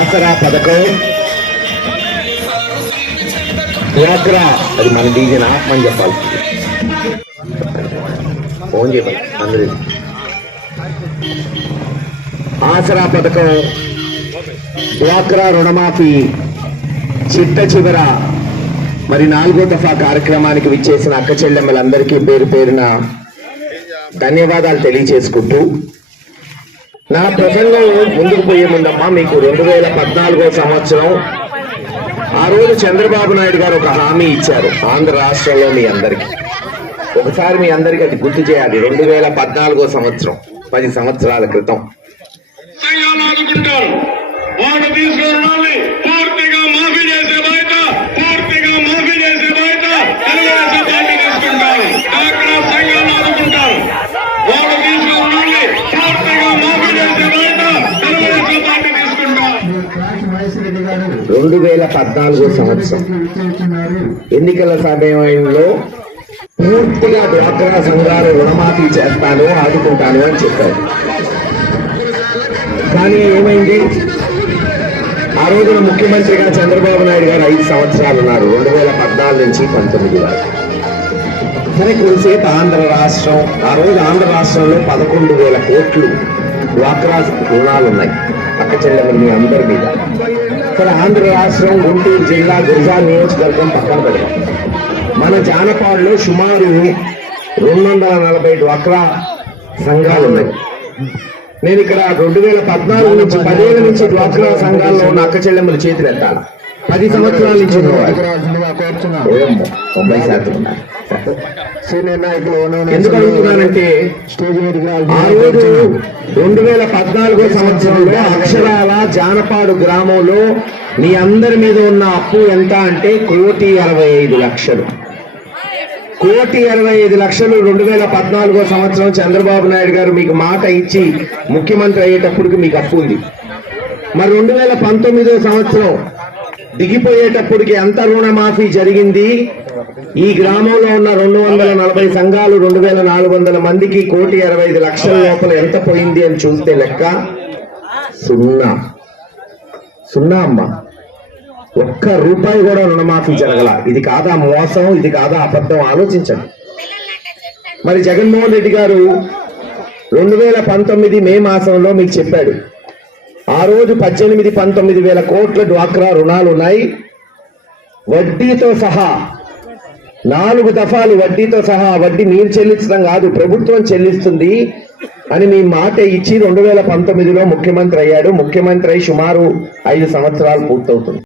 ఆసరా పథకం డ్వాక్రా, అది మన డీజన్ ఆత్మని చెప్పాలి, ఫోన్ చెప్పాలి అందరూ. ఆసరా పథకం, డ్వాక్రా రుణమాఫీ చిట్ట చివర మరి 4వ దఫా కార్యక్రమానికి విచ్చేసిన అక్క చెల్లెమ్మలందరికీ పేరు పేరున ధన్యవాదాలు తెలియచేసుకుంటూ నా ప్రసంగం ముందుకు పోయే ముందమ్మా మీకు 2014వ సంవత్సరం ఆ రోజు చంద్రబాబు నాయుడు గారు ఒక హామీ ఇచ్చారు ఆంధ్ర రాష్ట్రంలో మీ అందరికి. ఒకసారి మీ అందరికి అది గుర్తు చేయాలి. 2014వ సంవత్సరం 10 సంవత్సరాల క్రితం రెండు 2014వ సంవత్సరం ఎన్నికల సమయంలో పూర్తిగా డ్వాక్రా సంఘాలు రుణమాఫీ చేస్తాను, ఆదుకుంటాను అని చెప్పారు. కానీ ఏమైంది? ఆ రోజున ముఖ్యమంత్రిగా చంద్రబాబు నాయుడు గారు 5 సంవత్సరాలు ఉన్నారు, 2014 నుంచి 19 వరకు. సరే, కొద్దిసేపు ఆంధ్ర రాష్ట్రం, ఆ రోజు ఆంధ్ర రాష్ట్రంలో 11,000 కోట్లు డ్వాక్రా రుణాలు ఉన్నాయి అక్క చెల్లెమ్మలు మీ అందరి మీద. సరే, ఆంధ్ర రాష్ట్రం గుంటూరు జిల్లా గురజాల నియోజకవర్గం పక్కన పడే మన జానపాడులో సుమారు 240 డ్వాక్రా సంఘాలు ఉన్నాయి. నేను ఇక్కడ 2014 నుంచి 10 ఏళ్ళ నుంచి డ్వాక్రా సంఘాల్లో ఉన్న అక్క చెల్లెమ్మల చేతులు ఎత్తాలి. 10 సంవత్సరాల నుంచి 90% ఉన్నారు. ఎందుకు అడుగుతున్నానంటే ఆ రోజు 2014వ సంవత్సరంలో అక్షరాల జానపాడు గ్రామంలో మీ అందరి మీద ఉన్న అప్పు ఎంత అంటే 1,65,00,000. 1,65,00,000 2014వ సంవత్సరం చంద్రబాబు నాయుడు గారు మీకు మాట ఇచ్చి ముఖ్యమంత్రి అయ్యేటప్పటికి మీకు అప్పు ఉంది. మరి 2019వ సంవత్సరం దిగిపోయేటప్పటికి ఎంత రుణమాఫీ జరిగింది? ఈ గ్రామంలో ఉన్న 240 సంఘాలు 2,400 మందికి 1,65,00,000 లోపల ఎంత పోయింది అని చూస్తే లెక్క 0 అమ్మా. ఒక్క రూపాయి కూడా రుణమాఫీ జరగల. ఇది కాదా మోసం? ఇది కాదా అబద్ధం? ఆలోచించండి. మరి జగన్మోహన్ రెడ్డి గారు 2019 మే మాసంలో మీకు చెప్పాడు, ఆ రోజు 18-19 వేల కోట్ల డ్వాక్రా రుణాలు ఉన్నాయి, వడ్డీతో సహా 4 దఫాలు వడ్డీతో సహా. వడ్డీ మీరు చెల్లించడం కాదు, ప్రభుత్వం చెల్లిస్తుంది అని మీ మాట ఇచ్చి 2019లో ముఖ్యమంత్రి అయ్యాడు. ముఖ్యమంత్రి అయి సుమారు 5 సంవత్సరాలు పూర్తవుతుంది.